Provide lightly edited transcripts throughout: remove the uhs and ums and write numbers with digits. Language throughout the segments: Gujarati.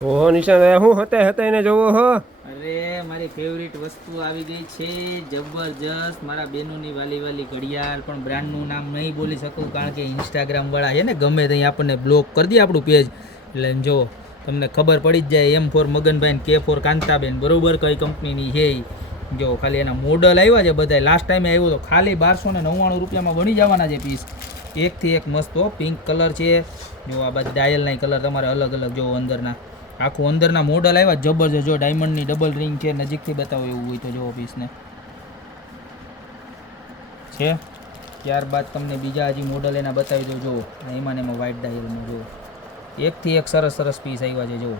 ઓહો નિશાન હું હતા એને જોવો હો. અરે મારી ફેવરિટ વસ્તુ આવી ગઈ છે જબરજસ્ત. મારા બેનોની વાલી વાલી ઘડિયાળ, પણ બ્રાન્ડનું નામ નહીં બોલી શકું કારણ કે ઇન્સ્ટાગ્રામ વાળા છે ને ગમે ત્યાં આપણને બ્લોક કરી દે આપણું પેજ. એટલે જો તમને ખબર પડી જ જાય M4 મગનભાઈ ને K4 કાંતાબેન બરોબર કઈ કંપનીની છે. જો ખાલી એના મોડલ આવ્યા છે બધા. લાસ્ટ ટાઈમે આવ્યો તો ખાલી 1299 રૂપિયામાં બની જવાના છે પીસ. એકથી એક મસ્ત પિંક કલર છે. જો આ બધા ડાયલના કલર તમારે અલગ અલગ જો અંદરના આખું અંદરના મોડલ આવ્યા જબરજસ્ત. જો ડાયમંડની ડબલ રિંગ છે. નજીકથી બતાવો એવું હોય તો જો પીસને છે. ત્યારબાદ તમને બીજા હજી મોડલ એના બતાવી દો. જો એમાં ને એમાં વ્હાઇટ ડાયલમાં જો એકથી એક સરસ સરસ પીસ આવ્યા છે. જો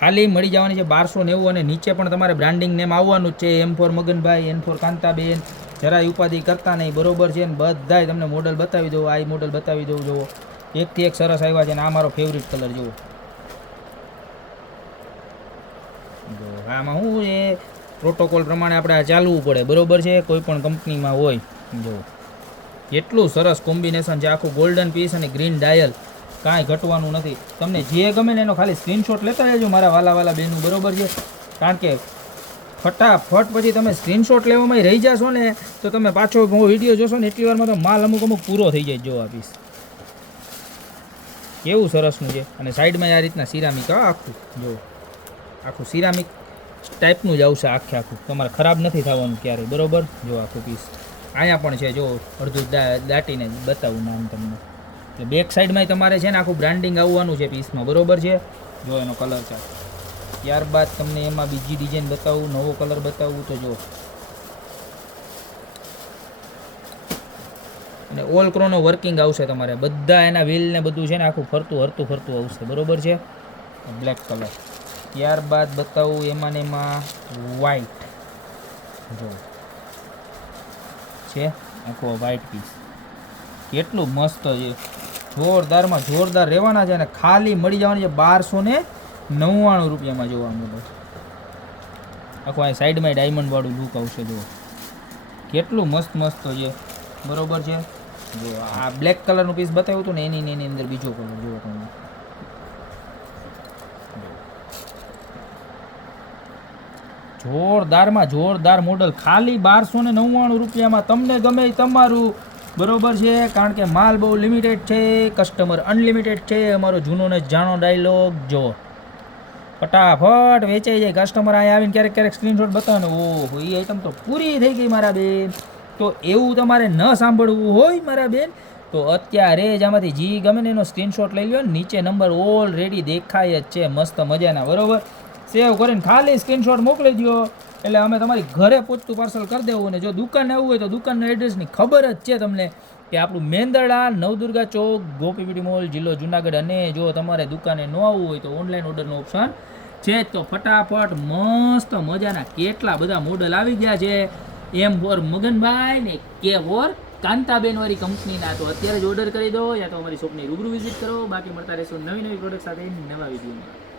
ખાલી મળી જવાની છે 1290 અને નીચે પણ તમારે બ્રાન્ડિંગ નેમ આવવાનું જ છે. M4 Maganbhai, N4 Kantaben. જરાય ઉપાધિ કરતા નહીં બરોબર છે ને. બધાય તમને મોડલ બતાવી દો. આ મોડલ બતાવી દઉં. જુઓ એકથી એક સરસ આવ્યા છે. અને આ મારો ફેવરિટ કલર જુઓ. જો આમાં શું છે પ્રોટોકોલ પ્રમાણે આપણે ચાલવું પડે બરોબર છે કોઈ પણ કંપનીમાં હોય. જો એટલું સરસ કોમ્બિનેશન છે. આખું ગોલ્ડન પીસ અને ગ્રીન ડાયલ. કાંઈ ઘટવાનું નથી. તમને જે ગમે ને એનો ખાલી સ્ક્રીનશોટ લેતા રહેજો મારા વાલા બેનું બરોબર છે. કારણ કે ફટાફટ પછી તમે સ્ક્રીનશોટ લેવામાં રહી જશો ને તો તમે પાછો વિડીયો જોશો ને એટલી વારમાં તો માલ અમુક પૂરો થઈ જાય. જો આ પીસ કેવું સરસનું છે. અને સાઈડમાં આ રીતના સિરામિક આખું જો આખું સિરામિક ટાઈપનું જ આવશે આખું. તમારે ખરાબ નથી થવાનું ક્યારેય બરોબર. જો આખું પીસ અહીંયા પણ છે. જો અડધું દાટીને બતાવું નામ તમને. એટલે બેક સાઈડમાં તમારે છે ને આખું બ્રાન્ડિંગ આવવાનું છે પીસમાં બરોબર છે. જો એનો કલર છે. ત્યારબાદ તમને એમાં બીજી ડિઝાઇન બતાવું, નવો કલર બતાવું તો જો અને ઓલ ક્રોનો વર્કિંગ આવશે તમારે. બધા એના વ્હીલ ને બધું છે ને આખું હરતું ફરતું આવશે બરોબર છે. Black colour. ત્યારબાદ બતાવું એમાં ને એમાં વ્હાઈટ. જો છે આખો વ્હાઈટ પીસ. કેટલું મસ્ત છે. જોરદારમાં જોરદાર રહેવાના છે. અને ખાલી મળી જવાની છે 1299 રૂપિયામાં. જોવા મળે આખું અહીં સાઈડમાં ડાયમંડ વાળું લુક આવશે. જો કેટલું મસ્ત છે બરોબર છે. જો આ બ્લેક કલરનું પીસ બતાવ્યું હતું ને એની અંદર બીજો કલર જોવો તમે. જોરદારમાં જોરદાર મોડલ ખાલી 1299 રૂપિયામાં. તમને ગમે તમારું બરોબર છે. કારણ કે માલ બહુ લિમિટેડ છે, કસ્ટમર અનલિમિટેડ છે. અમારો જૂનો ને જાણો ડાયલોગ. જો ફટાફટ વેચાઈ જાય. કસ્ટમર અહીંયા આવીને ક્યારેક સ્ક્રીનશોટ બતાવે ને ઓહો એ આઈટમ તો પૂરી થઈ ગઈ મારા બેન. તો એવું તમારે ન સાંભળવું હોય મારા બેન તો અત્યારે જ આમાંથી જી ગમે ને એનો સ્ક્રીનશોટ લઈ લો. નીચે નંબર ઓલરેડી દેખાય જ છે મસ્ત મજાના બરોબર. સેવ કરીને ખાલી સ્ક્રીનશોટ મોકલી દો એટલે અમે તમારી ઘરે પહોંચતું પાર્સલ કરી દેવું. અને જો દુકાને આવવું હોય તો દુકાનના એડ્રેસની ખબર જ છે તમને કે આપણું મેંદરડા નવદુર્ગા ચોક ગોપીપીટી મોલ જિલ્લો જુનાગઢ. અને જો તમારે દુકાને ન આવવું હોય તો ઓનલાઈન ઓર્ડરનો ઓપ્શન છે. તો ફટાફટ મસ્ત મજાના કેટલા બધા મોડલ આવી ગયા છે M4 મગનભાઈ ને K4 કાંતાબેન વાળી કંપનીના. તો અત્યારે જ ઓર્ડર કરી દો યા તો અમારી શોપની રૂબરૂ વિઝિટ કરો. બાકી મળતા રહેશો નવી પ્રોડક્ટ સાથે નવા વિડીયોમાં.